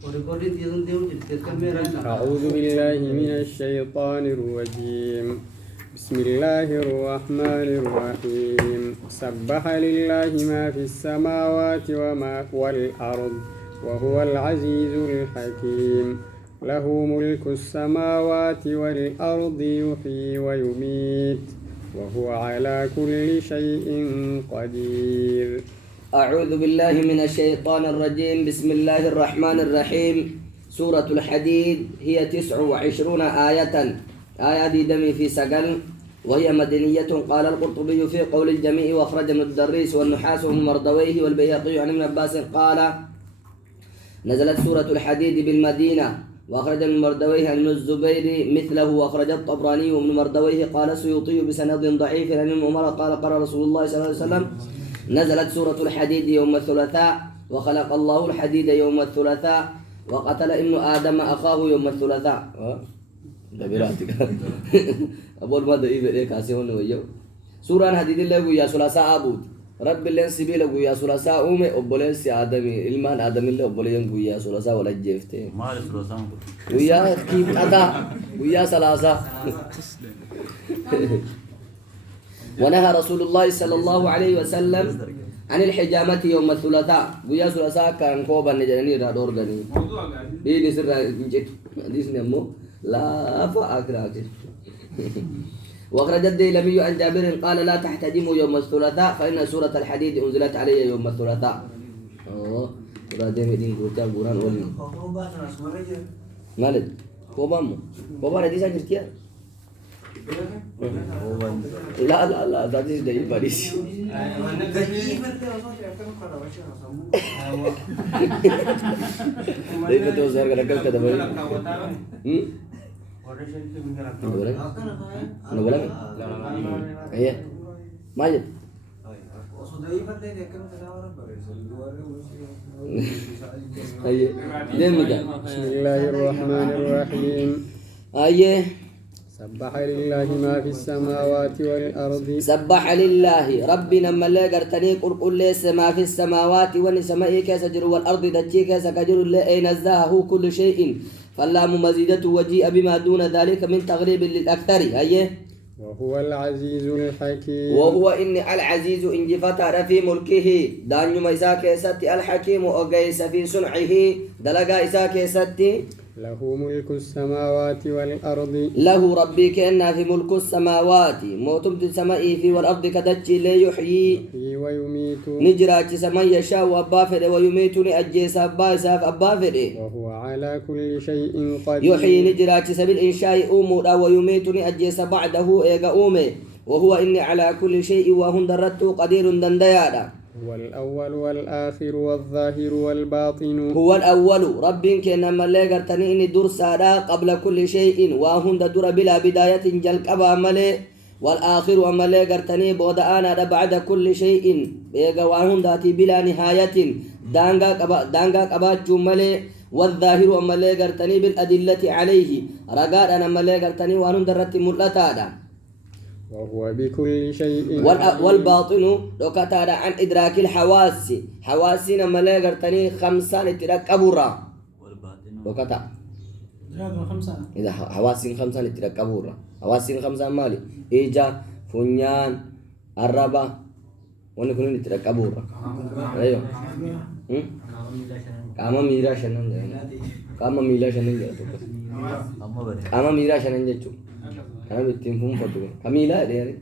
أعوذ بالله من الشيطان الرجيم. بسم الله الرحمن الرحيم. سبح لله ما في السماوات وما والأرض وهو العزيز الحكيم. له ملك السماوات والأرض يحيي ويميت وهو على كل شيء قدير. أعوذ بالله من الشيطان الرجيم. بسم الله الرحمن الرحيم. سورة الحديد هي 29 آية. آية دي دمي في سجل وهي مدنية. قال القرطبي في قول الجميع وأخرج ابن الدريس والنحاس من مردويه والبيهقي عن ابن عباس قال نزلت سورة الحديد بالمدينة. وأخرج ابن مردويه عن الزبير مثله. وأخرج الطبراني وابن مردويه قال السيوطي بسند ضعيف عن ابن عمر قال قال رسول الله صلى الله عليه وسلم نزلت سورة الحديد يوم الثلاثاء وخلق الله الحديد يوم الثلاثاء وقتل ابن آدم أخاه يوم الثلاثاء. أبول ما دقيق إليك أسيون ويو سورة الحديد الله يا ثلاثاء أبود رب الله سبيل يا ثلاثاء أمي أبولين سي آدمي إلمان آدم الله أبولين يا ثلاثاء ولا جيفته ما ثلاثاء ويا كيف أدا ويا ثلاثة. ونهى رسول الله صلى الله عليه وسلم عن الحجامة يوم الثلاثاء. ويا ثلاثاء كان كوبا نجاني رادور غني دي نسر نجت دي سنمو لا فأكراك. وأخرج الديلمي عن جابر قال لا تحتجموا يوم الثلاثاء فإن سورة الحديد أنزلت علي يوم الثلاثاء. ورادم دين قرطان قرآن ولي مالد كوبامو كوبا ردي سانجرتيا لا لا لا ذاتي داي باريس داي فتو زار كركل كذا باري نقوله أيه ماجد أيه دين مكان. بسم الله الرحمن الرحيم. أيه سبح لله ما في السماوات والأرض. سبح لله ربنا ملا قرتني قل ليس ما في السماوات والسماء كسجر والأرض دجي كسجر أين نزهه كل شيء فاللام مزيدة وجيء بما دون ذلك من تغليب للأكثر. أيه وهو العزيز الحكيم. وهو إن العزيز إن جفت في ملكه دان ميساك ستي الحكيم أجيس في صنعه دلقا إساك ستي له ملك السماوات والأرض. له ربي كأن في ملك السماوات موتمت السماء في والأرض كدتشي لا يحيي ويميت نجراج سما يشاء أبا فر ويميتني أجيس أبا إساف أبا فر وهو على كل شيء قدير. يحيي نجراج سبيل إنشاء أمور ويميتني أجيس بعده إيغا أومي وهو إني على كل شيء وهن درته قدير دنديادا. هو الأول والآخر والظاهر والباطن. هو الأول رب كأنما اللي قرتني إني در سادا قبل كل شيء وهن در بلا بداية جلق أبا ملي والآخر أما اللي قرتني بود أنا بعد كل شيء بيقا وهن داتي بلا نهاية دانغا قبا جملي والظاهر أما اللي قرتني بالأدلة عليه رقاد أنا أما اللي قرتني وهن درت ملتادا. وهو بكل شيء والباطن لو كتار عن إدراك الحواس حواسنا ما قرتني خمسة لتراك أبورا لو كتار إذا حواسين خمسة لتراك أبورا حواسين خمسة مالي إيجا فنيان الربا ونكون لتراك أبورا أيوه كاما ميرا شنن كاما ميرا شنن كاما ميرا شنن جتو كان بتنفهم فتوى كميلة يعني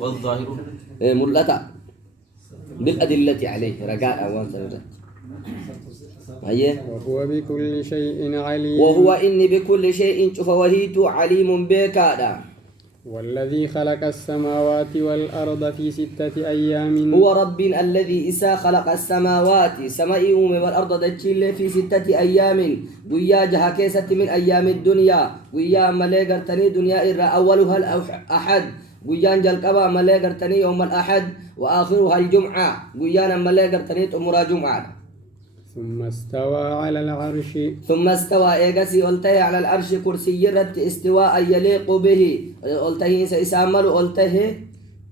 والظاهر ملتا بالأدلة عليه رجاء أوان سنة. وهو بكل شيء عليم. وهو إني بكل شيء فوهيت عليم بكادا. والذي خلق السماوات والأرض في 6 أيام. هو رب الذي إسا خلق السماوات سماء والأرض دجيل في 6 أيام ويا جها كيسة من أيام الدنيا ويا ملاقر تني دنيا إرى أولها الأحد ويا نجل كبا ملاقر تني يوم الأحد وآخرها الجمعة ويا ملاقر تني أمرا جمعة. ثم استوى على العرش. ثم استوى إيجاسي قلته على العرش كرسي رت استواء يليق به قلته سيسامل قلته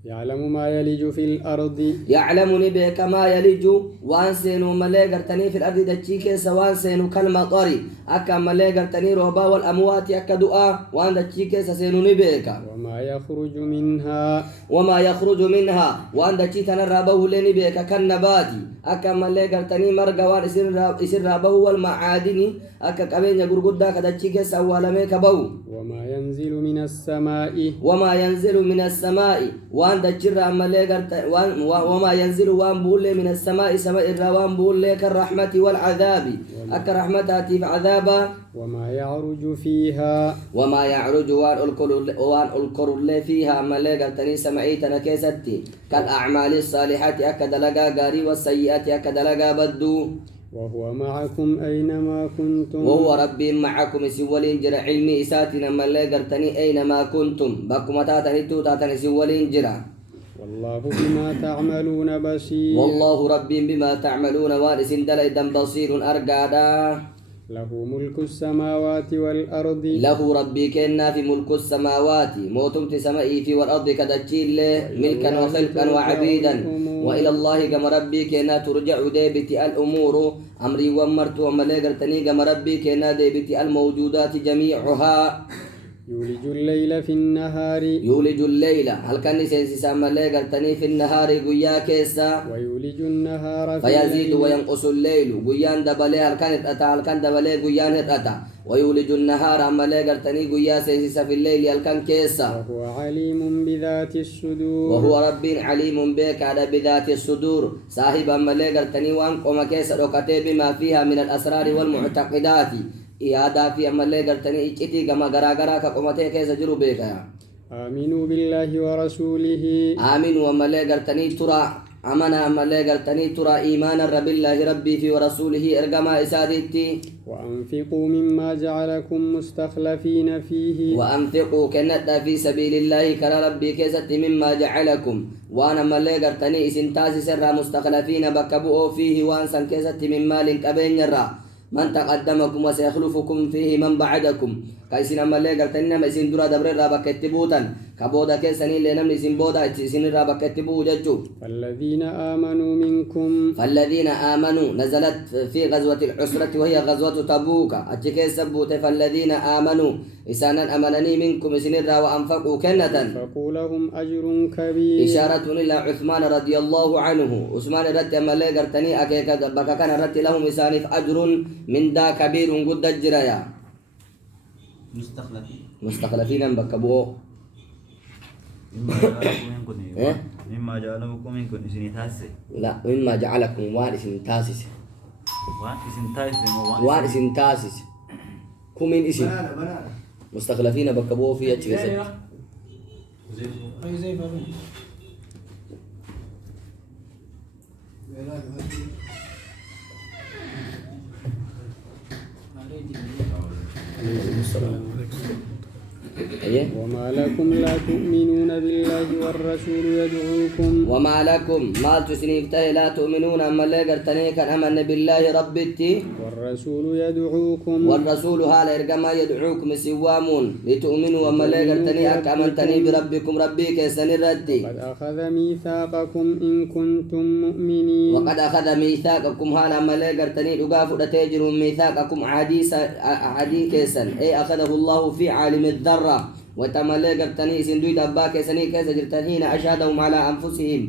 يعلم ما يلج في الأرض يعلم نبيك ما يلج وان سينو ملي قرتني في الأرض دتشيك سوان سينو كالمطر أكا ملي قرتني روبا والأموات أكا دعاء وان دتشيك سينو نبيك وما يخرج منها وما يخرج منها وان دتشيتنا رابه لنبيك كالنباتي أكا ملي قرتني مرقا وان إسر رابه والمعادن أكا كبين يقرقودا كدتشيك سوالميك بو وما ينزل من السماء وما ينزل من السماء وان دجر عملي قرت وما ينزل وان بول من السماء سماء الروان بول كالرحمة والعذاب أكا رحمتها في عذابا وما يعرج فيها وما يعرج وان الكر اللي فيها عملي قرتني سمعيتنا كيستي كالأعمال الصالحات أكا دلقا قاري والسيئات أكا دلقا بدو وهو معكم أينما كنتم وهو ربي معكم سوالين جرى علمي إساتنا ملي قرتني أينما كنتم بكم تاتني تو تاتني سوالين جرى والله بما تعملون بصير والله ربي بما تعملون وارث دليدا بصير أرقادا له ملك السماوات والأرض له ربي كنا في ملك السماوات موتمت سمائي في والأرض كدجيل ملكا وخلقا وعبيدا وإلى الله كما ربي كنا ترجع ديبت الأمور أمري ومرت ومليقرتني كما ربي كنا ديبت الموجودات جميعها يولج الليل في النهار يولج الليل هل كان سينسيسا مليقرتني في النهار قيا كيسا ويولج النهار في فيزيد الليل وينقص الليل قيان دبلي هل كانت أتا هل كان دبلي قيان أتا ويولج النهار أما لقرتني قيا سيسيسا في الليل هل كان كيسا وهو عليم بذات الصدور وهو رب عليم بك على بذات الصدور صاحب أما لقرتني وانقم كيسا ركتي بما فيها من الأسرار والمعتقدات إيادا في أما لقرتني إجتي كما غراغرا كقمتي كيسا جرو بك آمنوا بالله ورسوله آمنوا أما لقرتني ترى أمنا أما لقرتني ترى إيمانا رب الله ربي في ورسوله إرقما إسادتي وأنفقوا مما جعلكم مستخلفين فيه وأنفقوا كنت في سبيل الله كرا ربي كيست مما جعلكم وأنا ملي قرتني إسن تاسي سر مستخلفين بكبؤوا فيه وأنسان كيست من مال كبين يرى من تقدمكم وسيخلفكم فيه من بعدكم كايسين ملي قرتني نما إسن درا دبر رابا كتبوتا كبودا كيسني لنم إسن بودا إسن رابا كتبو ججو فالذين آمنوا منكم فالذين آمنوا نزلت في غزوة العسرة وهي غزوة تبوك أتكي سبوت فالذين آمنوا إسانا أمنني منكم سنرا وأنفقوا كنة فقوا أجر كبير إشارة إلى عثمان رضي الله عنه عثمان رد أمالي قرتني أكيكا بكا كان رد لهم إسانف أجر من دا كبير قد الجرايا مستخلفين بكبوه مما جعلكم منكم إسني تاسي لا مما جعلكم وارث تاسس وارث تاسس كمين اسم مستخلفين بكبوه في أتشكسة وما لكم لا تؤمنون بالله والرسول يدعوكم وما لكم ما تسنيفته لا تؤمنون أما اللي قرتني كان أمن بالله ربتي والرسول يدعوكم والرسول هالا إرقما يدعوكم سوامون لتؤمنوا أما اللي قرتني أكامنتني بربكم ربي كيسن الردي قد أخذ ميثاقكم إن كنتم مؤمنين وقد أخذ ميثاقكم هالا أما اللي قرتني لقافوا لتجر ميثاقكم عدي كيسن أي أخذه الله في عالم الذرة وتملي قرتني سندوي دبا كيسني كيس جرتنين أشهدهم على أنفسهم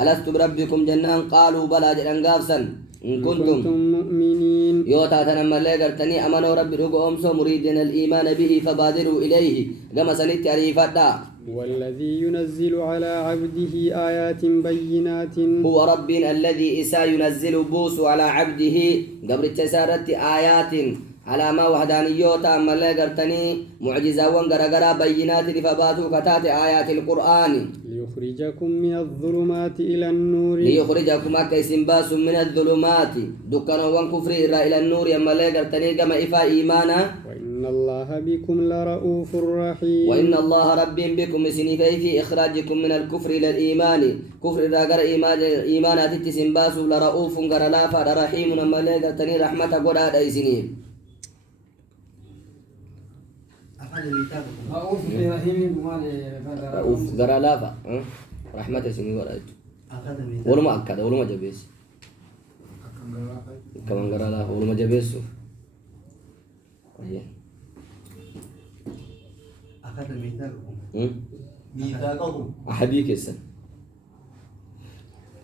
ألست بربكم جنان قالوا بلا جران قافسا إن كنتم مؤمنين يوتا تنملي قرتني أمنوا ربي رقوهم سو مريدين الإيمان به فبادروا إليه كما سنت عريفتا والذي ينزل على عبده آيات بينات هو ربي الذي إسا ينزل بوس على عبده قبل التسارة آيات على ما وحدانيوتا ملي قرتني معجزة وانقرقرا بينات فباتوا كتات آيات القرآن ليخرجكم من الظلمات إلى النور ليخرجكم أكيسن باس من الظلمات دكنا وانكفر إلى النور ملي قرتني كما إفا إيمانا وإن الله بكم لرؤوف رحيم وإن الله رب بكم سنفي في إخراجكم من الكفر إلى الإيمان كفر راقر إيمانات تسنباس لرؤوف قرلافا رحيم ملي قرتني رحمة قرآن أي سنين رؤوف برحيم رؤوف قرلافا رحمة سني وراج ولا ما أكاد ولا ما جبيس كمان قرا لا ولا ما جبيسه أخذ ميثاقهم أحديك السن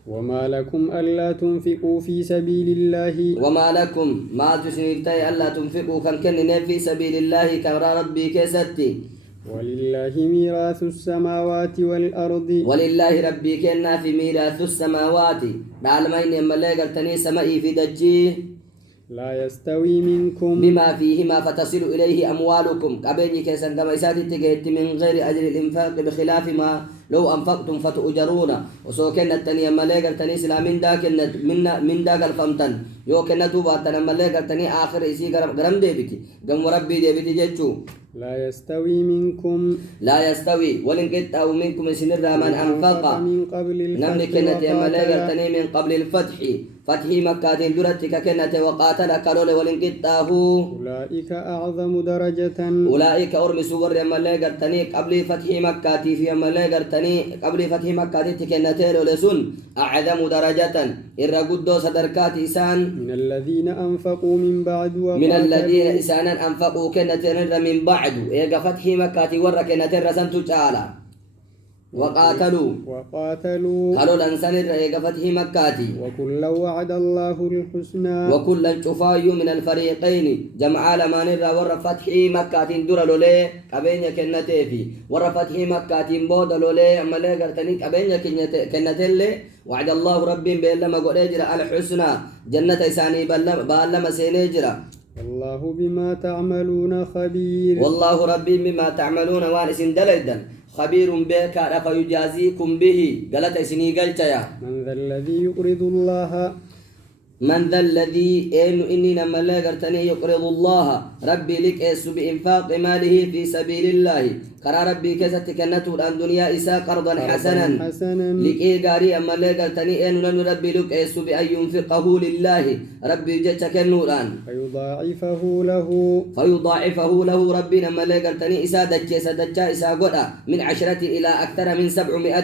وما لكم ألا تنفقوا في سبيل الله وما لكم ما تسنيتي ألا تنفقوا كن في سبيل الله كرا ربي كستي ولله ميراث السماوات والأرض ولله ربي كنا في ميراث السماوات دالمين يملي قلتني سمائي في دجيه لا يستوي منكم بما فيهما فتصل إليه أموالكم قبيني كيسان كما إساتي تجيت من غير أجل الإنفاق بخلاف ما لو أنفقتم فتؤجرون وسوكن التانية ملاك التاني سلامين داك من داك الفمتن يو كنا توبا تنا ملاك التاني آخر إسي قرم ديبتي قم ربي ديبتي جيتشو لا يستوي منكم لا يستوي ولن قد أو منكم سنر من أنفق من قبل نمني الفتح كنت ملاك وقاتل التاني من قبل الفتح فتح مكة درتك كنت وقاتل كرول ولن قد أولئك أعظم درجة أولئك أرمي سور ملاك التاني قبل فتح مكة في ملاك التاني قبل فتح مكة تكنتين ولسن أعظم درجة الرقود صدركات إسان من الذين أنفقوا من بعد وقاتلوا من الذين إسانا أنفقوا كنتين من بعد إيقا فتح مكة ورى كنتين رسنت تعالى وقاتلوا قالوا الأنسان إيقا فتح مكة وكلا وعد الله الحسنى وكلا شفاي من الفريقين جمع لما نرى ورى فتح مكة در لولي قبين كنتين في ورى فتح مكة بود لولي أما لي قرتني قبين كنتين لي وعد الله ربي بألما قد يجرى الحسنى جنة إساني بألما سينجرى والله بما تعملون خبير والله ربي بما تعملون وانس دلدا خبير بك فيجازيكم به قالت سني قلت يا من ذا الذي يقرض الله من ذا الذي إني لما لا قرتني يقرض الله ربي لك إيس بإنفاق ماله في سبيل الله قرى ربي كست كنتو الآن دنيا إسا قرضا حسنا لك إيه قاري أما لا قرتني إن ربي لك إيس بأن ينفقه لله ربي جتك النوران فيضاعفه له ربي لما لا قرتني إسا دجا إسا قدا من 10 إلى أكثر من 700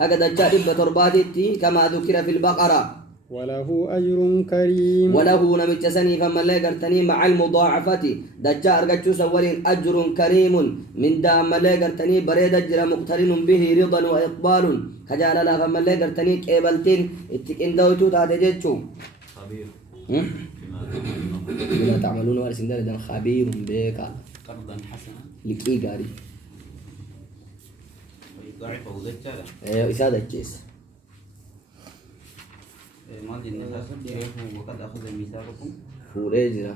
هكذا دجا إبا ترباتي كما ذكر في البقرة وله أجر كريم وله نمتسني فما لا قرتني مع المضاعفة دجا أرقجو سوالين أجر كريم من دام لا قرتني بريد أجر مقترن به رضا وإقبال خجال لا فما لا قرتني كيبلتين اتكين دوتو تاتججو خبير بما تعملون وارسين دار خبير بك قرضا حسنا لكي قاري ويضاعفه ذكرا ايوه إسادة جيس ماضي النفاس وقد أخذ ميثاقكم فوريجرا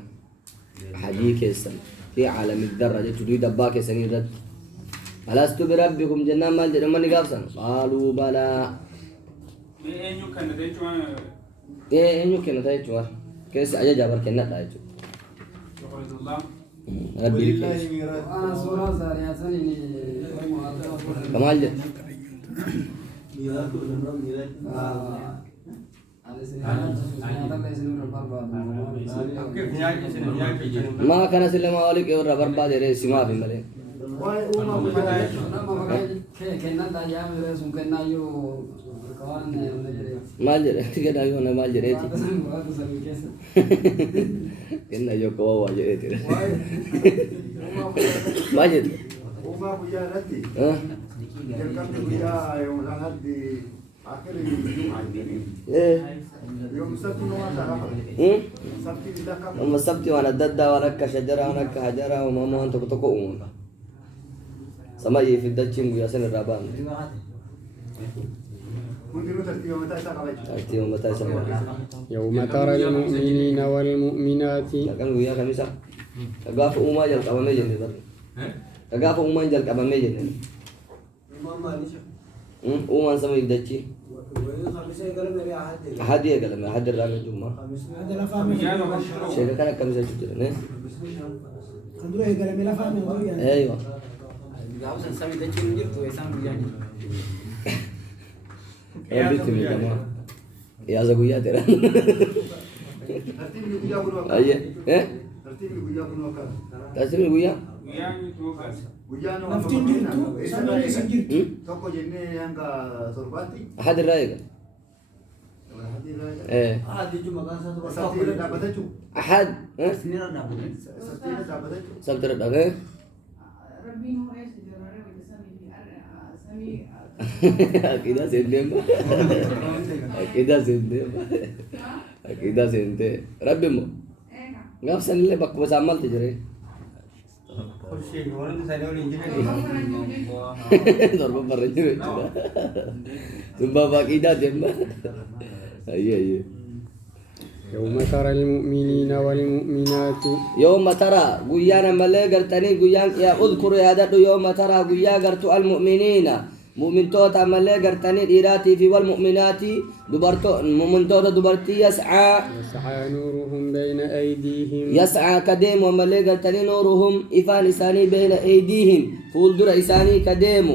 حديك السن في عالم الذرة جتدو دباك سنين رد ألست بربكم جنة مال جنة من قابسن قالوا بلى إيه إنو كنا تايجوا كيس أجا جابر كنا تايجوا ربي لك أنا سورة زاريات إني كمال جد ما كان سلم عليك يورا بربا ديري سما في ملي ما جري كنا يو ما جري كنا يو كوا جري ما جري وما بيا ردي كم بيا يوم الأحد آخر يوم السبت سبت يوم السبت وانا ددا ورك شجره ورك حجره وماما انت تقوم سماي في الدجين يا سن الرابان يوم ترى المؤمنين والمؤمنات كان ويا خميسه تقاف أمة جل كبامي جنة تقاف أمة جل كبامي جنة أمة سمي الدجي أحد يقلم أحد الرابع جمعة شيء كان كم سنة تجربة أيوة يا بيت من جماعة يا زوجي ترى أيه ترتيب الويا Guyyaan Naftiin jirtu, sammuun isin jirtu. tokko jennee hanga torbaatti. أحد الرأي إيه Saftiidha dhaabbatachuu. أحد Saftiidha dhaabbatachuu. سبت الرأي إيه أكيد سندم أكيد سندم أكيد سندم ربي مو غاب سن اللي بق بس عملت جري ضرب مرة جري ثم باقي ده جنب أيه يوم ترى المؤمنين والمؤمنات يوم ترى قيانا ملي قرتني قيان يا اذكر يا دد يوم ترى قيا قرت المؤمنين مؤمن توتا ملي قرتني إيراتي في والمؤمنات دبرتو مؤمن توتا دبرتي يسعى نورهم بين أيديهم يسعى كديم وملي قرتني نورهم إفان إساني بين أيديهم فولدر إساني كديم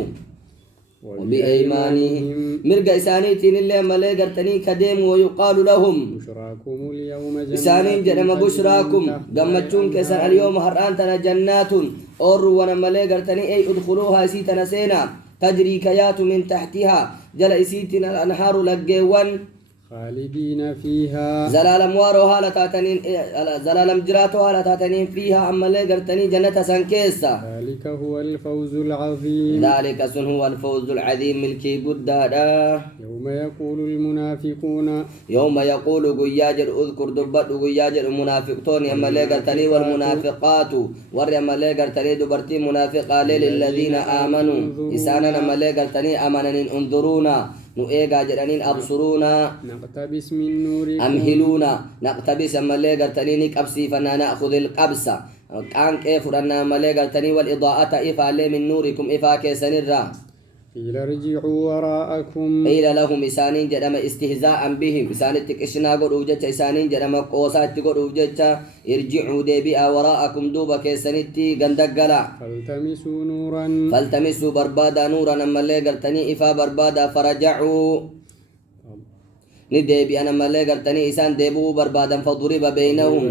وبأيمانهم مرقى إساني تين اللي ملي قرتني كديم ويقال لهم بشراكم اليوم إسانين جنم بشراكم قمتشون كسر اليوم هران تنا جنات أور ونملي قرتني أي ادخلوها سيتنا سينا تجري كيات من تحتها جل إسيتنا الأنهار لقيوان خالدين فيها زلالم واروها لتاتنين زلالم جراتها لتاتنين فيها أما اللي قرتني جنة سنكيسة ذلك هو الفوز العظيم ذلك سن هو الفوز العظيم ملكي قدادا يوم يقول المنافقون يوم يقول قياجر اذكر دبت قياجر المنافقون يما اللي قرتني والمنافقات ور يما اللي قرتني دبرتي منافقا للذين آمنوا إسانا يما اللي قرتني أمنن انظرونا نؤيغا جرانين أبصرونا نقتبس من نوركم أمهلونا نقتبس أما اللي قرتني نكبسي فنا نأخذ القبسة كان كيف رنا أما اللي قرتني والإضاءة إفا اللي من نوركم إفا كيسن الرا قيل ارجعوا وراءكم قيل لهم إسانين جرم استهزاء بهم إسانين تكشنا قد أوجدت إسانين جرم قوسات قد أوجدت ارجعوا ديبئا وراءكم دوبا كيسنتي قندقلا فالتمسوا نورا فالتمسوا بربادا نورا أما اللي قرتني إفا بربادا فرجعوا نديبي أنا مالي قرتني إسان ديبو بربادا فضرب بينهم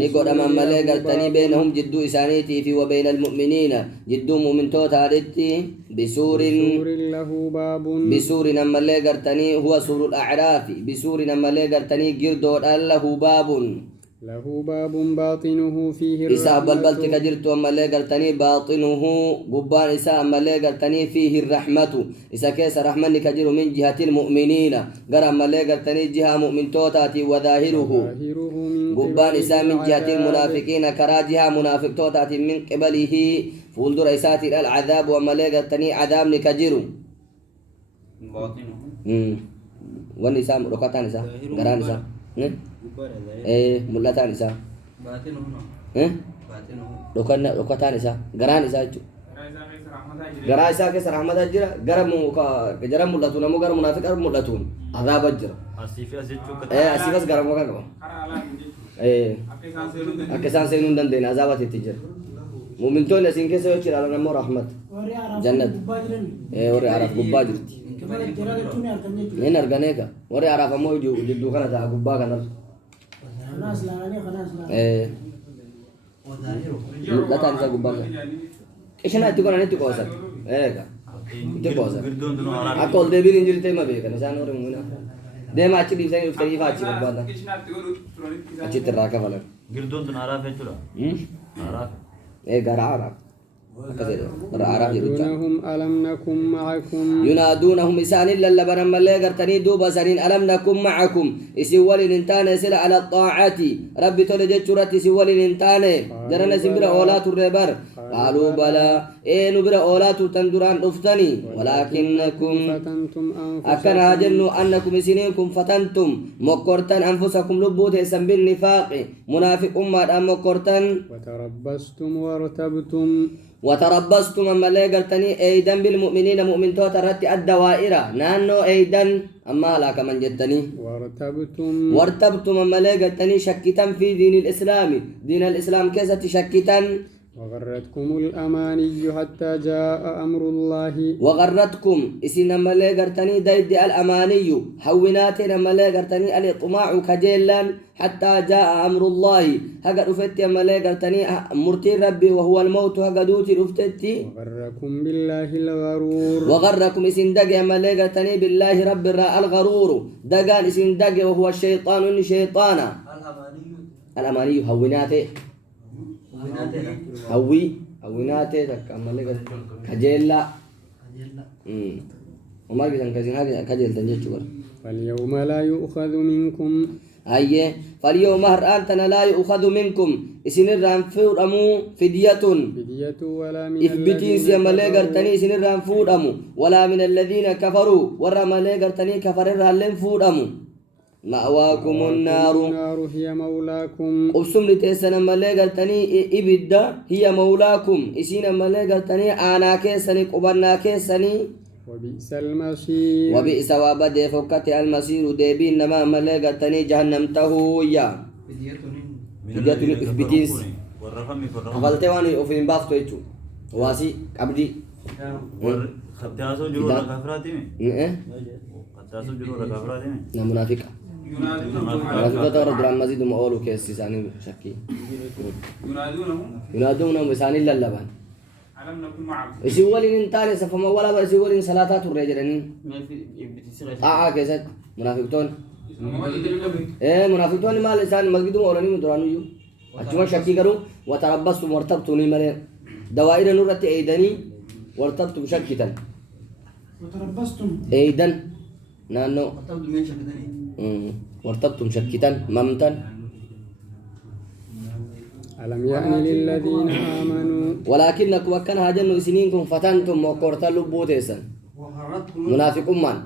نقول أما مالي قرتني بينهم جدو إسانيتي في وبين المؤمنين جدو مؤمن توتا ردتي بسور له باب بسور أما اللي قرتني هو سور الأعراف بسور أما اللي قرتني قردو له باب له باب باطنه فيه إساء بلبلت كجرت أما اللي قرتني باطنه قبان إساء أما اللي قرتني فيه الرحمة إساء كيس رحمن كجر من جهة المؤمنين قر أما اللي قرتني جهة مؤمن توتاتي وظاهره قبان إساء من جهة المنافقين كرا جهة منافق توتاتي من قبله فولدر إساء العذاب وأما اللي قرتني عذاب نكجر والنساء ركعتان نساء قران نساء mul'ataan isaa dhokataan isaa garaan isaa jechuudha garaa isaa keessa rahmataa jira gara mul'atu namoo gara munaafiqaa mul'atuun azaaba jira asiifas gara muka qaba akka isaan seenuu hin dandeenye azaabati itti jira muumintoonni asiin keessa yoo ilaalan ammoo rahmat jannat warri araaf gubbaa jirti hin arganeeka warri araaf ammoo jidduu kana ta'a gubbaa kanarra mul'ataan isaa gubbaa kana qishinaa itti godhan itti qoosan itti qoosan akka ol deebiin hin jirte hima beekan isaan warri muumina deema achi dhiibsanii dhuftanii ifaa achi barbaada achitti irraa kafalan girdoon tun araaf jechuudha araaf gara araaf ينادونهم ألم نكن معكم ينادونهم إسان للبنا ملي قرتني دوبا سنين ألم نكن معكم إسوال انتان سل على الطاعة ربي تولجت شرط إسوال انتان درنا سنبرا أولات الربر قالوا بلا نبرا أولات تندران أفتني ولكنكم فتنتم أكن هاجنوا أنكم سنينكم فتنتم مقرتن أنفسكم لبوت سن بالنفاق منافق أمات أم مقرتن وتربصتم وارتبتم وتربصتم أما لا قرتني أيضا بالمؤمنين مؤمن توترت الدوائرة نانو أيضا أما لا كمن جدني وارتبتم أما لا قرتني شكتا في دين الإسلام كيسة شكتا وغرتكم الأماني حتى جاء أمر الله وغرتكم إسنا ملي قرتني دايد الأماني حويناتنا ملي قرتني الإطماع كجيلا حتى جاء أمر الله هقا رفت ملي قرتني مرتي ربي وهو الموت هقا دوتي رفتتي وغركم بالله الغرور وغركم إسن دقى ملي قرتني بالله رب الغرور دقان إسن دقى وهو الشيطان إني شيطانا الأماني حويناتي حويناتي تك ملي كجيلا وما قلت كزين هذه كجيل تنجيش فاليوم لا يؤخذ منكم أيه فاليوم هرأنتنا لا يؤخذ منكم إسن الرانفور أمو فدية ولا من إثبتين سيما لغرتني إسن الرانفور أمو ولا من الذين كفروا ورما لغرتني كفر الرهلين فور أمو مأواكم النار هي مولاكم قبسم لتيسنا ملغرتني إبدا هي مولاكم إسين ملغرتني آنا كيسني قبرنا كيسني وبئس المصير وبئس وابد فكت المصير ديبين نما ملغرتني جهنم تهويا فدية إثبتينس قبلت واني أفين بافتو يتو واسي قبدي خبتاسو جرو ركافراتي مي خبتاسو جرو ركافراتي مي منافق منافق ترى درام مزيد ما أولو كيس ساني شكي ينادونهم بساني للبان ألم نكن معكم يسولين انتاني سفما ولا يسولين صلاتات الرجلين كيسات منافقون منافقون ما لسان مسجد أولاني من درانو يو أجمع شكي كرو وتربصتم وارتبتوني ملي دوائر نورة أيدني وارتبتم شكتا وتربصتم أيدن نانو وارتبتم شكتا ممتا ألم يأن للذين آمنوا ولكنكم وكان هاجنوا سنينكم فتنتم وقرت لبوتيسا منافق من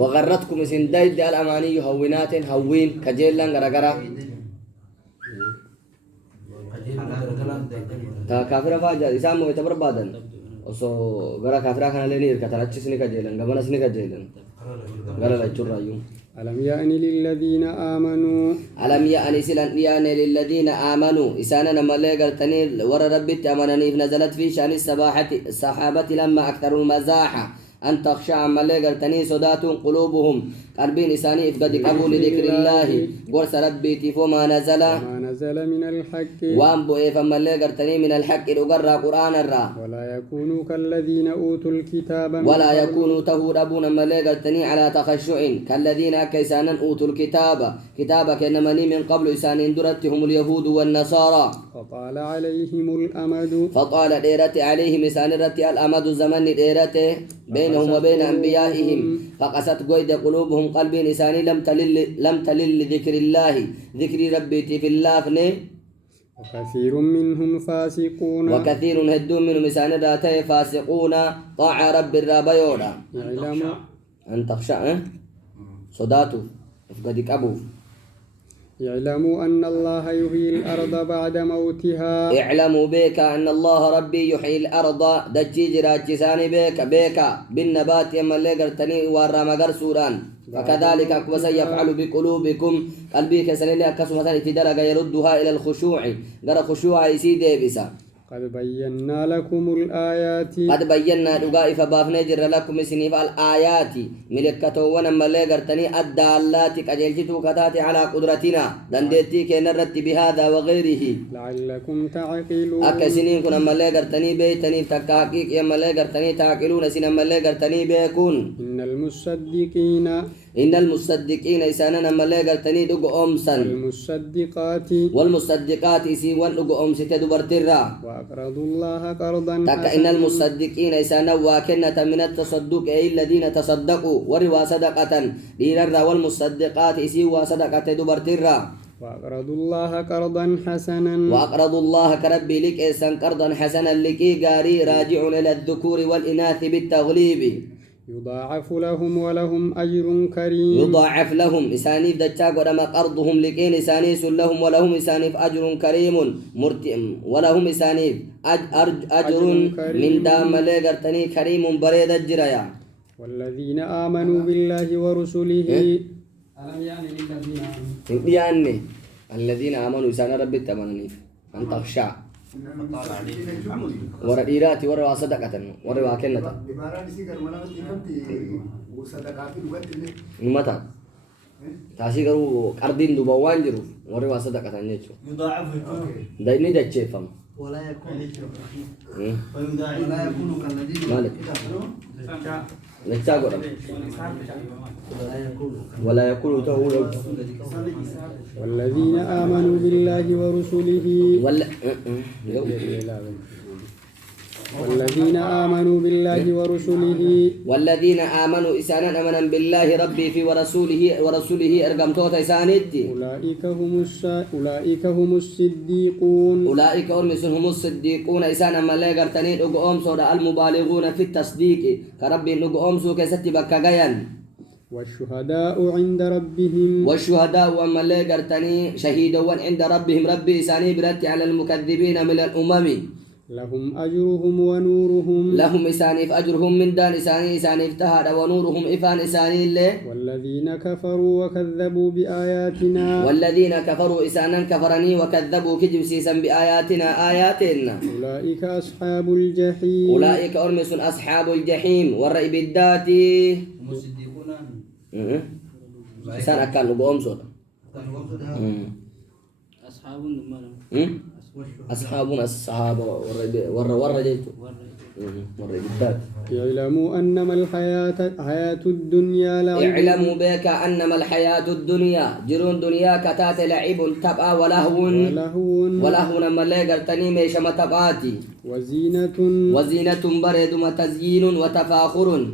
وغرتكم سن دايد الأماني هوينات هوين كجيلا غرغرا تا كافر فاجا إسامو يتبر بادن وصو غرا كافر كان لينير كترچسني كجيلا غمنسني كجيلا غرا لا چرايو ألم يأن للذين آمنوا ألم يأن سلان للذين آمنوا إسانا نما لغرتني ور ربي تأمنني نزلت في شأن الصحابة لما أكثروا المزاحة أن تخشع ما لغرتني صدات قلوبهم قلبين إساني إفقد قبول ذكر الله قرص ربي تفو ما نزل من الحق وأنبو فما لغرتني من الحق لقرى قرآن الرا ولا يكونوا كالذين أوتوا الكتاب ولا يكونوا تهور أبونا ما لغرتني على تخشع كالذين كيسانا أوتوا الكتاب كتابك إنمني من قبل إسان درتهم اليهود والنصارى فطال عليهم الأمد فطال ديرت عليهم إسان رتي الأمد زمن ديرته بينهم وبين أنبيائهم فقست قيد قلوبهم قلب إسان لم تلل لذكر الله ذكر ربي في الله وكثير منهم فاسقون وكثير هدون منهم إسان ذاته فاسقون طاع رب الرابيونا أن تخشع صداته افقدك أبوه اعلموا أن الله يحيي الأرض بعد موتها اعلموا بك أن الله ربي يحيي الأرض دجي جراجساني بك بالنبات يما اللي قرتني والرمقر سوران فكذلك أكوسا يفعل بقلوبكم قلبي كسنين أكسو مثلا اتدرق يردها إلى الخشوع قرى خشوع يسيد بسا قد بينا لكم الآيات قد بينا دقائف بافنا جر لكم سنيف الآيات ملكته ونما اللي قرتني الدالات كجلجتو كتاتي على قدرتنا دندتي كنرت بهذا وغيره لعلكم تعقلون أكسنين كنا ملي قرتني بيتني تكاكيك يما اللي قرتني تعقلون سنما اللي قرتني بيكون إن المصدقين إسانا ملي قرتني دقو أمسا والمصدقات إسي والدقو أمسي تدبرترا وأقرضوا الله قرضا تك إن المصدقين إسانا واكنة من التصدق أي الذين تصدقوا وروا صدقة ليرا والمصدقات إسي وصدقة دبرترا وأقرضوا الله قرضا حسنا وأقرضوا الله كربي لك إسان قرضا حسنا لكي قاري راجع إلى الذكور والإناث بالتغليب يضاعف لهم ولهم أجر كريم يضاعف لهم إسانيف دجاج ولما قرضهم لكين إسانيس لهم ولهم إسانيف أجر كريم ولهم إسانيف أجر من دام لغرتني كريم بريد الجريا والذين آمنوا بالله ورسله ألم يعني للذين آمنوا يعني الذين آمنوا إسان ربي التمنى أن تخشع ورا ديراتي ورا صدقة ورا كنة عبارة سيجر ولا تفهمتي وصدقات الوقت اللي متى تاسي قالوا قردين دوبوان جرو ورا صدقة نيتشو يضاعف دايني دتشي فهم ولا يكون ولا يكون كالذين مالك نتشاغو ولا يكون تهول والذين آمنوا بالله ورسله ولا والذين آمنوا بالله ورسله والذين آمنوا إسانا أمنا بالله ربي في ورسوله أرقم توتا إسانيتي أولئك هم الصديقون أولئك هم الصديقون إسانا ملاقر تنين أقوم صودا المبالغون في التصديق كربي نقوم سو كستي بكاقيان والشهداء عند ربهم والشهداء وأما لاقر تنين شهيدوا عند ربهم ربي إساني برتي على المكذبين من الأمم لهم أجرهم ونورهم لهم إسانيف أجرهم من دان إسانيف تهاد ونورهم إفان إساني الله والذين كفروا وكذبوا بآياتنا والذين كفروا إسانا كفرني وكذبوا كجب سيسا بآياتنا آياتنا أولئك أصحاب الجحيم أولئك أرمس أصحاب الجحيم والرئب الداتي مصدقون إسان أكال لقوم صوتا أصحاب أصحابنا الصحابة ورّ جيتو والرئب الداتي اعلموا أنما حياة الدنيا لعب اعلموا بك أنما الحياة الدنيا جرون دنيا كتات لعب تبع ولهو نما لقر تنيمي شما تبعاتي وزينة برد وتزيين وتفاخر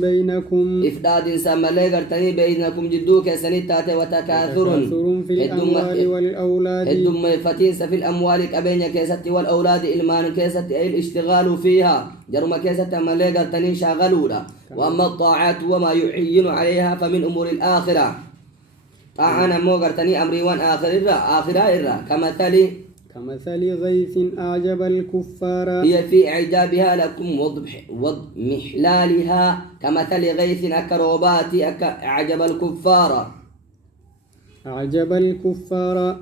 بينكم إفداد سما لقر تني بينكم جدوك سنتات وتكاثر في الأموال والأولاد الدم فتين في الأموال كبين كيست والأولاد إلمان كيست أي الاشتغال فيها جرم كيست ما لقر تني شاغلونا وأما الطاعات وما يعين عليها فمن أمور الآخرة طاعنا موغر تني أمري وان آخرة كمثل غيث أعجب الكفار هي في إعجابها لكم وضمحلالها كمثل غيث أكروبات أعجب الكفار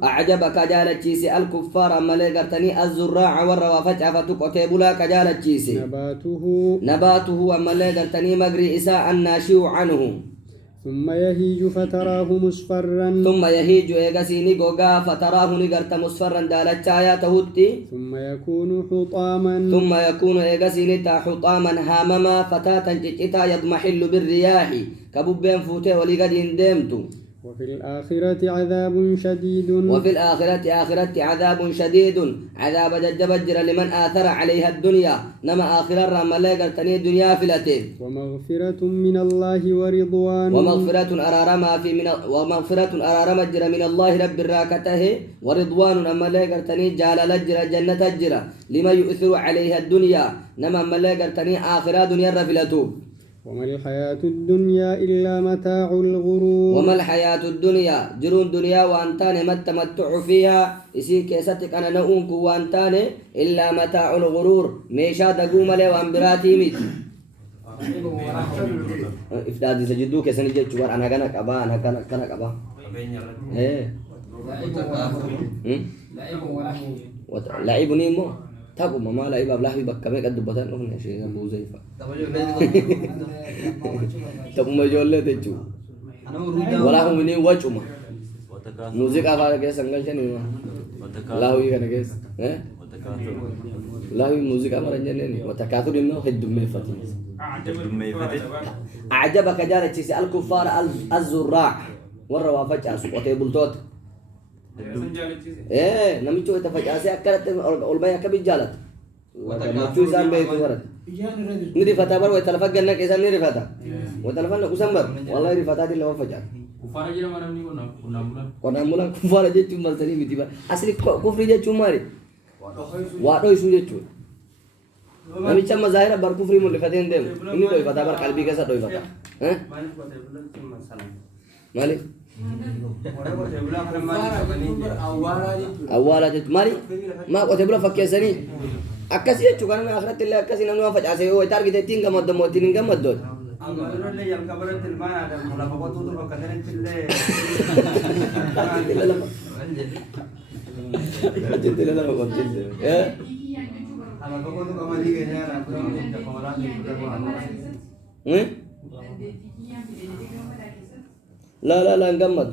أعجب كجالة تشيسي الكفار أما لقرتني الزراع والروا فجأة فتقتب لا كجالة تشيسي نباته أما لقرتني مجري إساء الناشئ عنه ثم يهيج فتراه مصفرا ثم يهيج إيغاسيني غوغا فتراه نغرت مصفرا دالتشايا تهوتي ثم يكون إيغاسيني حطاما هامما فتاة جئتا يضمحل بالرياح كبوبين فوته ولقد ديمتو وفي الآخرة عذاب شديد عذاب ججبجر لمن آثر عليها الدنيا نما آخر الرمى لقرتني الدنيا فلته ومغفرة من الله ورضوان ومغفرة أرارم جر من الله رب الراكته ورضوان أما لقرتني جال لجر جنة جر لما يؤثر عليها الدنيا نما أما لقرتني آخر دنيا رفلته وما الحياة الدنيا إلا متاع الغرور وما الحياة الدنيا جرون دنيا وأنتان ما التمتع فيها إسين كيستك أنا نؤونك وأنتان إلا متاع الغرور ميشا دقوم لي وأنبراتي ميت إفدادي سجدوك سنجد شوار أنا كان كبا لعيب نيمو تاكو ماما لعيب أبلاحي بكامي قد دبتان نحن شيء أبو زيفا تبو مجولة تجو ولا هم مني وجهما موسيقى فارق كيس سنگل شنو لاوي كنا كيس لاوي موسيقى فارق جنني وتكاثر إنه هدم فتي أعجبك جارة شيء الكفار الزراع والروا فجأة وتبلتوت نمي شو تفجأة أكلت أولبايا كبير جالت وتمشوا زان بيت ورد نري فتا بر وتلفق جنك إذا نري فتا وتلفق نقسمبر والله نري فتا دي لو فجأة كفار جرا mana ni kona mulan kufara je cuma tadi mitiba asli kufri je cuma ri wado isu je cuma nami chama zahira bar kufri mun likaten dem ini doi fata bar kalbi ke sa doi fata mali awala je mari ma ko tebula fakke sani akasi je cuma na akhirat illa akasi namu fa jase o tar gite tinga moddo motininga moddo اللي يلكبرت الماء هذا ملابقته تبقى كثير جد لا قلت أنا بقول لك أما دي كذا أنا أقول لك كمان لا نجمد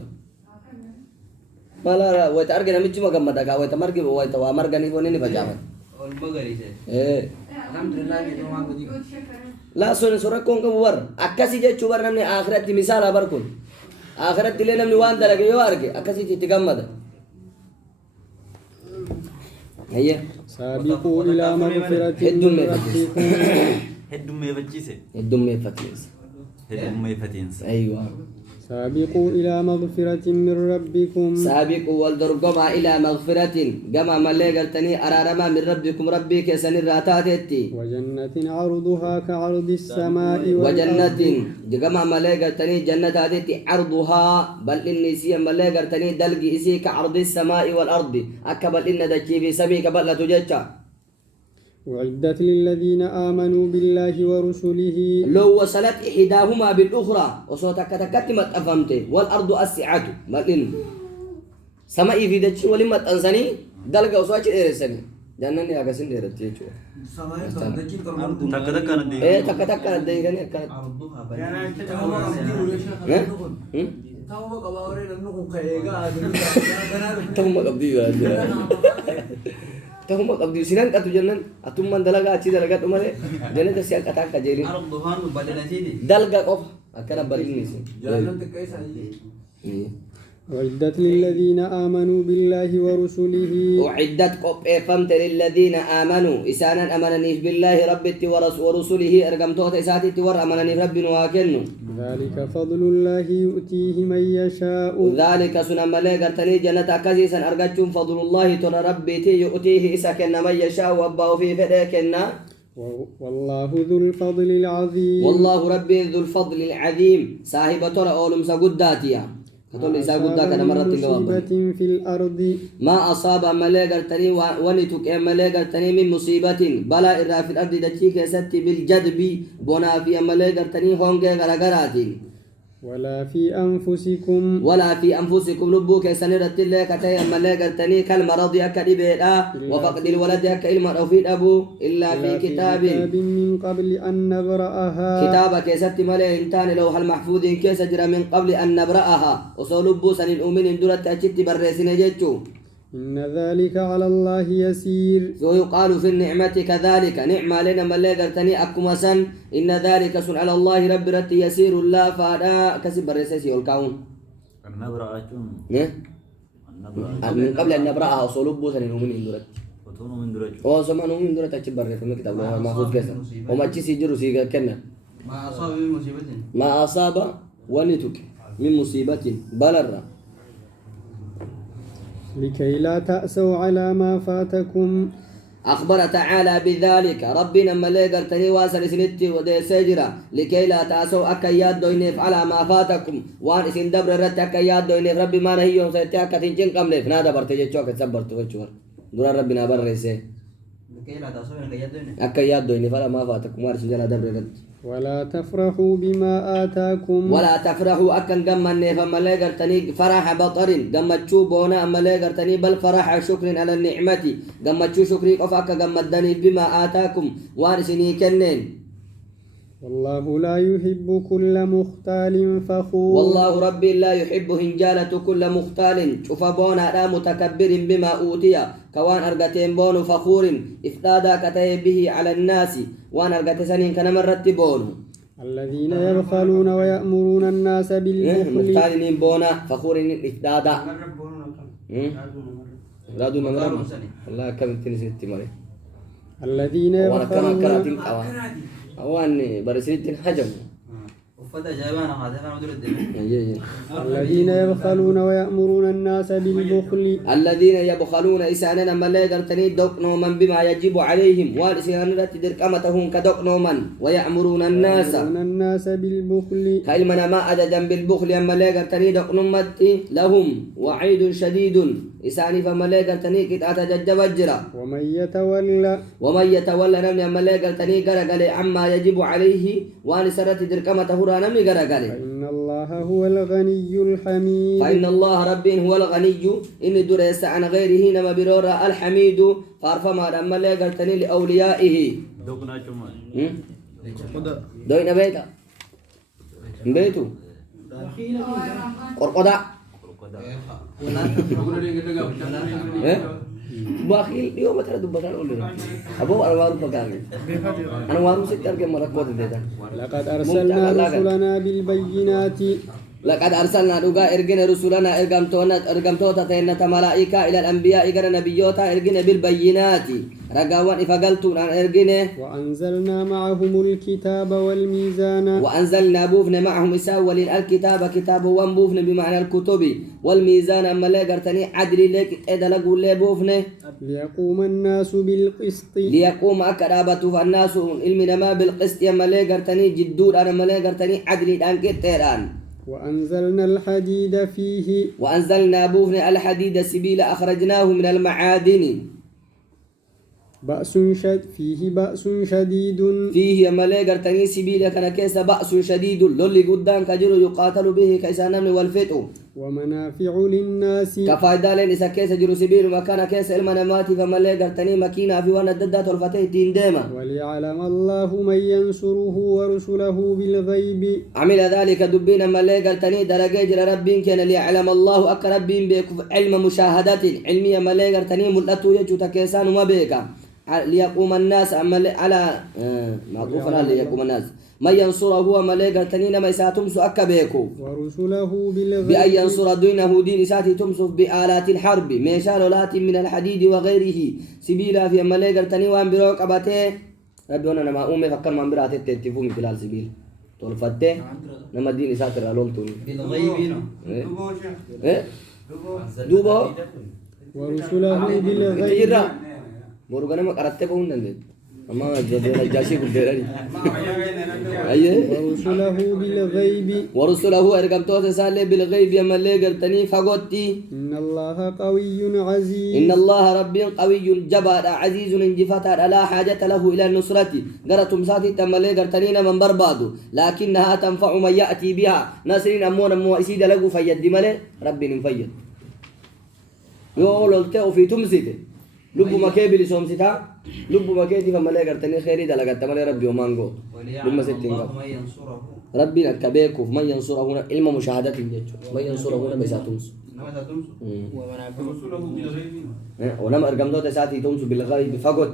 ما لا ويتأرجع نمشي ما جمد أكا ويتمرجع ويتوامرجع نيفوني بجامد والبقري سه إيه الحمد لله gitu mah gudi لا سورة كون كبر أكاسي جت شوبر نمني آخرت مثال أبركون آخرت تلي نمني وان درجة يوارك أكاسي تتجمد هي سابقوا إلى مغفرة هدوم من مفتيس. ربكم Heddumee fachiise. الدم فتيس Heddumee fatiinsa. أيوة سابقوا إلى مغفرة من ربكم سابق والدرجما إلى مغفرة جمع ملي قلتني أرارما من ربكم ربي كسن الراتاتي وجنة عرضها كعرض السماء وجنة والأرض جمع ملي قلتني جنة هاتي عرضها بل إني سي ملي قلتني دلق إسي كعرض السماء والأرض أكبل إن دجي في سمي كبل لا تجتشا أعدت للذين آمنوا بالله ورسله لو وصلت إحداهما بالأخرى وصوتك تكتمت أفهمته والأرض السعة بل إن سمائي في دجي ولما تنسني دلق وصوتك إيرسني جنة يا قسم إيرتي sama itu daging terlalu Takka takka na di. إيه تك نديكني كانت arduha ها tahu mau kabarin nanu kung kaya تهم قبضي تهم قبضي سنان كاتو جنن أتوم من دلقا أشي دلقا تمره جنة تسيا كتاك كجيري arduha nu badala sini دلقا قف أكنا بريني سي jalan tekai saja أعدت للذين آمنوا بالله ورسله أعدت قب فمت للذين آمنوا إسانا أمنني بالله ربتي ورسله أرقم توت إساتي تور أمنني رب واكنو ذلك فضل الله يؤتيه من يشاء ذلك سنة ملك أرتني جنة كزيسا أرقجم فضل الله ترى ربتي يؤتيه إساكن من يشاء وأباه في فداكنا والله ذو الفضل العظيم والله ربي ذو الفضل العظيم صاحب ترى أولم سقداتيا كتول إسا قدات أنا مرة تنقوام مصيبة في الأرض ما أصاب ملك أرتني ونتك ملك أرتني من مصيبة بلا إرى في الأرض دتشيك يسد بالجدب بنا في ملك أرتني هونك غرغرات ولا في أنفسكم ولا في أنفسكم لبوك سنرت الله كتاي ملك أرتني كالمرض كالإبئة وفقد الولد كإلما أو في الأبو إلا في كتاب من قبل أن نبرأها كتابك يسد ملك إنتان لو هل محفوظ كيس جرى من قبل أن نبرأها وصلبو سن الأمين درت أجت برسين جتشو إن ذلك على الله يسير ويقال في النعمة كذلك نعمة لنا ملك أرتني أكمسا إن ذلك سن على الله رب رت يسير الله فادا كسب برسيسي والكون Karena beracun. من قبل أن نبرأها وصلبو سن الأمين درت Fotono menduraju. oo sama numin dura tachi barre fami kitab lo mahfuz kesa o machi si jiru si kenna ma asaba min musibatin ma asaba wanituk min musibatin balarra لكي لا تأسوا على ما فاتكم أخبر تعالى بذلك ربنا ملك ارتني واسل سنتي ودي سجرة لكي لا تأسوا أكياد دوينيف على ما فاتكم وان اسن دبر رت أكياد دوينيف ربي ما نهيهم سيتي أكتنجن قم ليف نادا برتجي چوك سبرت وچور دورا ربنا برسي kaya la taso yang kaya tuh أكياد دوينيف على ما فاتكم وارس جنا دبر رت ولا تفرحوا بما آتاكم ولا تفرحوا أكن جمّن فملاك ارتني فرح بطر جمّتشو بونا ملاك ارتني بل فرح شكر على النعمة جمّتشو شكري قفاك جمّدني بما آتاكم وارسني كنن والله لا يحب كل مختال فخور والله ربي لا يحب هنجالة كل مختال شوف بونا لا متكبر بما أوتي كوان أرغتين بونو فخور إفدادا كتيه به على الناس وان أرغتسنين كان مرت بونو الذين يبخلون ويأمرون الناس بالبخل مختال بونا فخور إفدادا رادو نمرم الله كم تنسيت مري الذين وانا كما يبخلون كراتين أواني برسيتين حجم وفتا جابانا هذا كانوا دول الذين يبخلون ويأمرون الناس بالبخل الذين يبخلون إساننا ملاك ارتني دقنوا من بما يجب عليهم والإسان رتدر كمتهم كدقنوا من ويأمرون الناس يأمرون الناس بالبخل كلمنا ما أجدا بالبخل يا ملاك ارتني دقنوا متي لهم وعيد شديد إساني فملاك ارتني كت أتجد وجرا ومن يتولى نمني ملاك ارتني قرقل عما يجب عليه وان سرت در كمته نمني قرقل فإن الله الله هو الغني الحميد فإن الله رب هو الغني إن درس عن غيره نما برورا الحميد فارفما لما لا قلتني لأوليائه دوكنا شما دوين بيتا بيتو قرقدا باخيل يوم ترى دبتان أولي أبو أروار بكامل أنا وارو سكر كم مرة قوت ديتا لقد أرسلنا رسلنا بالبينات لقد أرسلنا دوغا إرجن رسولنا إرجمتوتا تينة ملائكة إلى الأنبياء إجر نبيوتا إرجن بالبينات رجاوان إفقلتون عن إرجن وأنزلنا معهم الكتاب والميزان وأنزلنا بوفن معهم إساول الكتاب كتاب وانبوفن بمعنى الكتب والميزان أما لا قرتني عدل لك إذا لقوا لي بوفن ليقوم الناس بالقسط ليقوم أكرابة فالناس علمنا ما بالقسط أما لا قرتني جدود أنا ما لا قرتني عدل أنك تيران وأنزلنا الحديد فيه وأنزلنا بوفن الحديد سبيل أخرجناه من المعادن فيه بأس شديد فيه ملي قرتني سبيل كان كيس بأس شديد للي قدام كجر يقاتل به كيسان والفتو ومنافع للناس كفايدة لين إذا كيس جرو سبيل مكان كيس المنامات فملي قرتني مكينة في وانا الددات والفتح دين ديما وليعلم الله من ينصره ورسله بالغيب عمل ذلك دبين ملي قرتني درجة جر ربين كان ليعلم الله أكربين بك علم مشاهدات علمية ملي قرتني ملأتو يجو تكيسان وما بيكا ليقوم الناس على معطوف على ليقوم الناس ما ينصره هو ملائكة تنين ما يساتم أكبيكو ورسله بالغيب بأن ينصر دينه دين ساتي تمسف بآلات الحرب ميشارولات من الحديد وغيره سبيلا في ملائكة تنين وان بروك أباته ربي وانا نما أمي فكر من براتي تتفومي في السبيل تولفته نما دين ساتر ألول تولي بالغيب دوبو ورسله بالغيب مورغانا ما قرأت بقول نندد أما جدنا جاشي بدراني أيه ورسله بالغيب ورسله أرقم توه سالة بالغيب يا ملء قرتني فقطي إن الله قوي عزيز إن الله ربي قوي جبار عزيز انجفت لا حاجة له إلى النصرة قرتم ساتي تملء قرتني من بربادو لكنها تنفع من يأتي بها ناصرين أمون مواسيد له فيد ملء ربي نفيد يقول في تمسيته لب مكابل سومسيتا لب مكاتي فملا قرتني خيري دلقت ملا ربي ومانغو لما ستين ربي نكبيكو من ينصره هنا علم مشاهدة من ينصره هنا بيساتمس ورسوله بالغيب ونما أرقم دوت ساتي تمس بالغيب فقط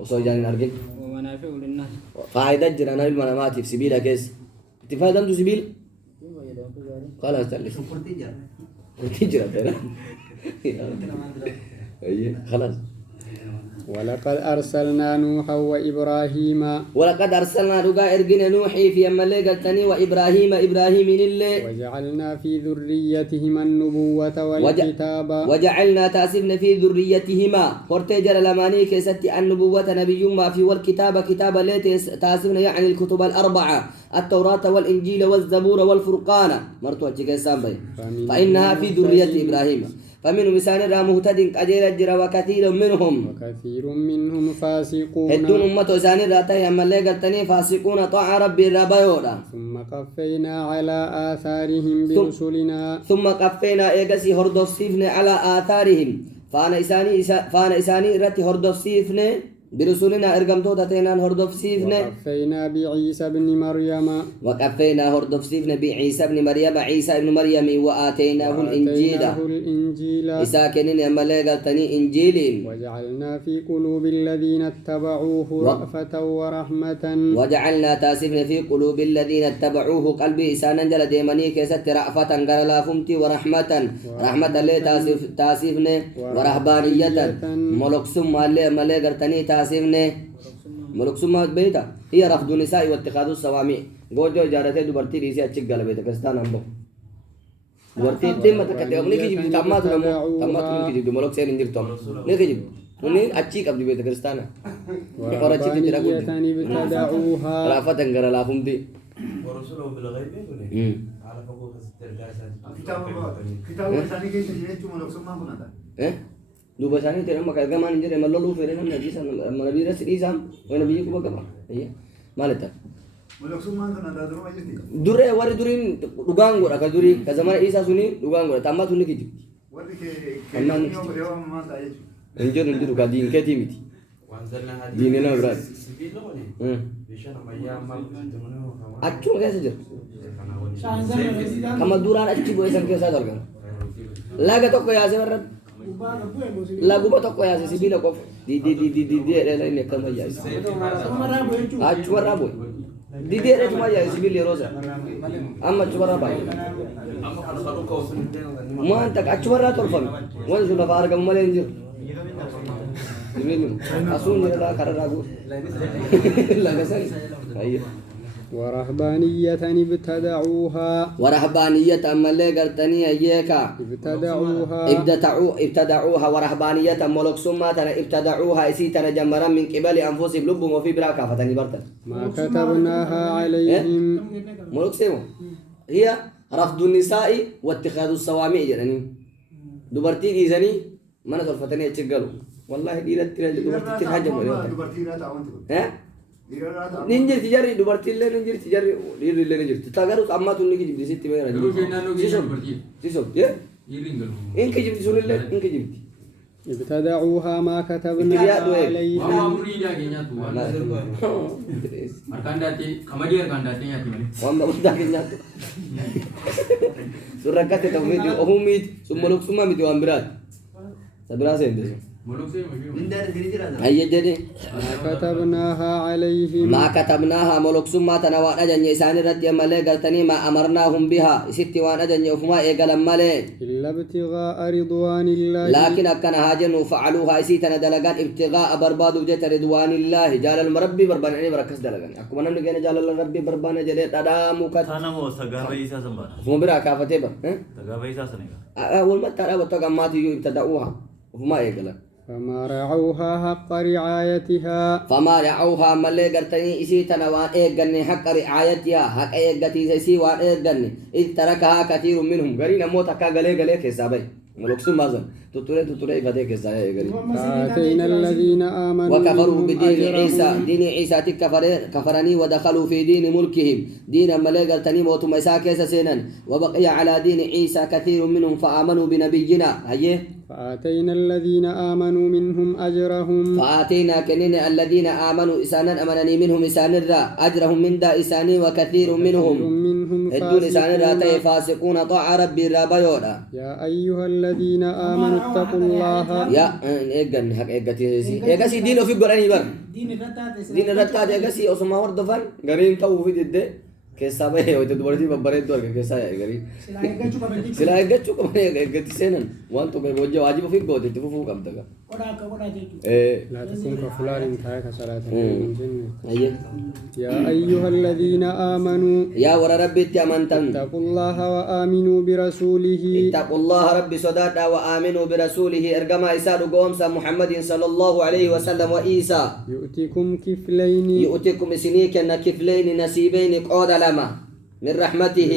وصوجاني نرجع ومنافع للناس فائدة جرانا المنامات في سبيل كيس اتفادا أنتو سبيل خلاص تلف تجرا ترى أيه خلاص ولقد أرسلنا نوحا وإبراهيم ولقد أرسلنا رجاء إرجنا نوحي في أما اللي قلتني وإبراهيم اللي وجعلنا في ذريتهما النبوة والكتاب وجعلنا تاسفنا في ذريتهما فرتجر لماني كيست النبوة نبي ما في والكتاب كتاب اللي تاسفنا يعني الكتب الأربعة التوراة والإنجيل والزبور والفرقان مرتوى جيسان بي فإنها في ذرية إبراهيم فمن مسان را مهتد أجير الجرى وكثير منهم فاسقون هدون أمة سان راتي أما اللي قلتني فاسقون طاع ربي الربيونا ثم قفينا على آثارهم برسلنا ثم قفينا إيقسي هردوسيفنا على آثارهم فانا إساني رتي هردوسيفنا برسولنا ارغمتو تاتينان هردوف سيفنا وقفينا بعيسى بن مريم وقفينا هردوف سيفنا بعيسى بن مريم عيسى بن مريم وآتيناه الإنجيل عيسى كنين أمالي قلتني إنجيل وجعلنا في قلوب الذين اتبعوه رأفة ورحمة وجعلنا تاسفنا في قلوب الذين اتبعوه قلبي إسانا جل ديماني كيست رأفة قرلا فمتي ورحمة رحمة اللي تاسفنا ورهبانية ملوك سم أمالي قلتني تاسفني ملوك سمات بيتا هي رفض النساء واتخاذ الصوامع جوجو جارته دبرتي ريسي أشيك قال بيتا كريستان أمبو دبرتي تيم متكتة أمني كي جب تامات نمو كي جب ملوك سير إنجيل توم ليه كي جب أمني أشيك أبدي بيتا كريستانا كورا أشيك تيرا كود رافة تنقر لا فهمتي ورسوله بالغيب على فوق الترجاسات كتاب ثاني كيس جيتو ملوك سما بنادا دوبا ثاني ترى ما كذا ما نجري مللو فيرنا نجيس ما نبي رس إيزام وين بيجي كوبا كمان هي مالته Muluksummaan kana daaduruma jirti. Duree warri duriin dhugaan godha ka durii ka zamana isaa suni dhugaan godha tamma tunni kiti. Warri Kannaan yoo ammaa ta'a jechuudha. Injiru ka diin keetii miti. Diinii nama biraati. Achuma keessa jira. Kama duraan achi bu'ee san keessaa argama. Laga tokko yaasee warra laguma tokko yaasee sibiila qofa didee dheeraa inni akkama yaase. Achuma irraa bu'e. Didee dheeraa yaase sibiila yeroo sana. Amma achuma irraa baay'ee. Waan takka achuma irraa tolfame. Wanti sun lafa argamu malee hin jiru. Asuun jira karaa guutu. Laga sani. ورهبانية ابتدعوها أما اللي قرتني أيكا ابتدعوها ورهبانية ملك سماتنا ابتدعوها إسيتنا جمرا من قبل أنفسهم لبهم وفي براكة فتني برتن ما كتبناها عليهم ملك سمو هي رفض النساء واتخاذ الصوامع يعني دبرتي إذني ما نظر فتني يتشغلوا والله دي دبرتي تحجم Ninjir tijari dubartii illee ninjir tijari dhiirri illee ninjir tagaru amma tunni kijibdi sitti meera sisob inki jibdi sunillee inki jibdi ابتدعوها ما كتبنا عليهم wamba udah kenyatu surakate tawmidi ohumid sumuluk summa miti wambirat sabira sende أي جدي ما كتبناها ملك سما تنوان أجن يسان رد يملي قلتني ما أمرناهم بها ست وان أجن يفما إيقل ملي إلا ابتغاء رضوان الله لكن أكن هاجن فعلوها إسيتنا دلقان ابتغاء برباد وجت رضوان الله جال المربي بربان يعني بركز دلقان أكو من نجينا جال المربي بربان جدي تدامو كت أنا مو سجابة إيسا سنبار فما برا كافتي بر سجابة إيسا سنيكا أول ما ترى بتقامات يبتدأوها وما إيقل فما رعوها حق رعايتها فما رعوها ملي قرتني إسي تنوان إيقني حق رعايتها حق إيقتي سيسي وان إيقني إذ تركها كثير منهم قرين موت حقا قلي كسابي ملوكسو مازن تطلع إفتي كسابي قرين فآتينا الذين آمنوا وكفروا بدين عيسى دين عيسى كفرني ودخلوا في دين ملكهم دين ملي قرتني موت ميسا كيسا سينا وبقي على دين عيسى كثير منهم فآمنوا بنبينا هيه فآتينا الذين آمنوا منهم أجرهم فآتينا كنين الذين آمنوا إسانا أمنني منهم إسان الرا أجرهم من دا إساني وكثير منهم الدون إسان الرا فاسقون طاع ربي الرابيونا يا أيها الذين آمنوا اتقوا الله يا إيقن حق إيقسي دينو في قرآن بر دين الرتات إيقسي أسمى وردفن قرين تو في دي كيسابه ويتدورتي ببريد دور كيسايا غري سلا اگچو كمane اگتي سينن وان تو بوجه واجب في غوتي تفو كم تك لا تكون كفلان انتهى كصلاة ايه يا أيها الذين آمنوا يا ور ربي تمنتم اتقوا الله وآمنوا برسوله اتقوا الله ربي صدادا وآمنوا برسوله ارجما عيسى قومسا محمد صلى الله عليه وسلم وعيسى يؤتكم كفلين يؤتكم سنيك كفلين نسيبين قود لما من رحمته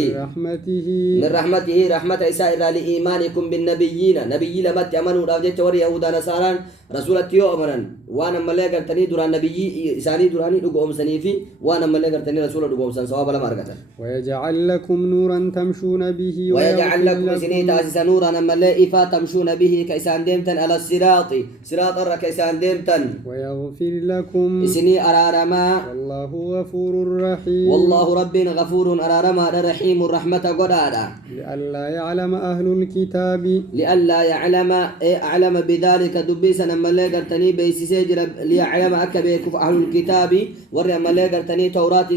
رحمة عيسى إلى لإيمانكم بالنبيين نبي لما تأمنوا راجت ور يهودا نصارى رسولة يؤمنا وانا ملك تني دران نبي إساني دراني دقوم سنيفي وانا ملك تني رسول دقوم سن صواب لما رجعت ويجعل لكم نورا تمشون به ويجعل لكم سنين تأسيس نورا ملائفة تمشون به كيسان ديمتن على الصراط صراط كيسان ديمتن ويغفر لكم سني أرارما والله غفور رحيم والله رب غفور أرارما رحيم الرحمة قدادا لئلا يعلم أهل الكتاب لئلا يعلم بذلك دبيسا لما لا قرتني بيسيجر ليعلم أكبيك أهل الكتاب وري أما لا قرتني توراة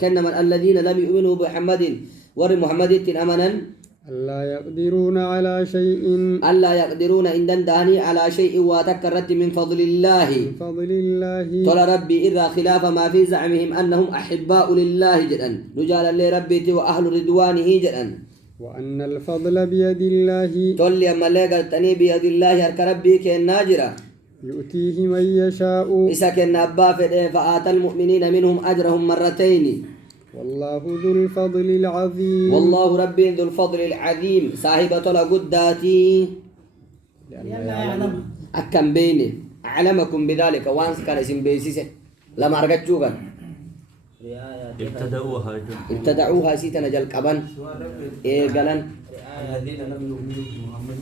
كنمن الذين لم يؤمنوا بمحمد وري محمد أمنا ألا يقدرون على شيء إن دنداني على شيء وتكرت من فضل الله طال ربي إذا خلاف ما في زعمهم أنهم أحباء لله جدا نجال لربي وأهل رضوانه جدا وأن الفضل بيد الله تولي أما لا قلتني بيد الله هرك ربي كالناجرة يؤتيه من يشاء إسا كالنبا فآتى المؤمنين منهم أجرهم مرتين والله ذو الفضل العظيم والله ربي ذو الفضل العظيم صاحبة لقداتي أكم بيني أعلمكم بذلك وانس كان اسم بيسيسه لما أرغتشوكا ابتدأوها ابتدعوها سيتنا جل قبن إيه قالن الذين لم يؤمنوا بمحمد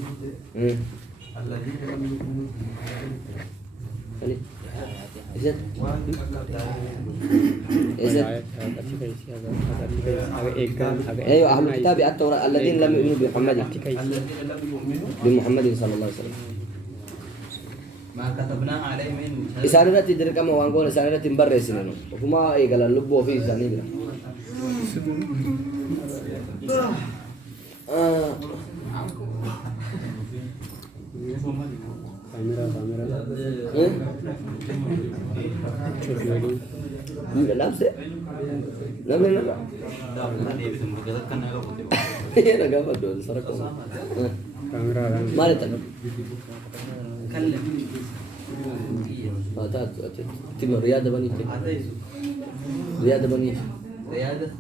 الذين لم يؤمنوا بمحمد إذن أيوة أهل الكتاب التوراة الذين لم يؤمنوا بمحمد الذين لم يؤمنوا بمحمد صلى الله عليه وسلم ما كتبنا عليهم من إسانة تدرك ما وانقول إسانة تنبرر سنين وفما إيه قال اللب وفيه سنين لا بس لا لا لا هنا قابل دول سرقوا ما نتكلم تات تم رياضة بني رياضة بني رياضة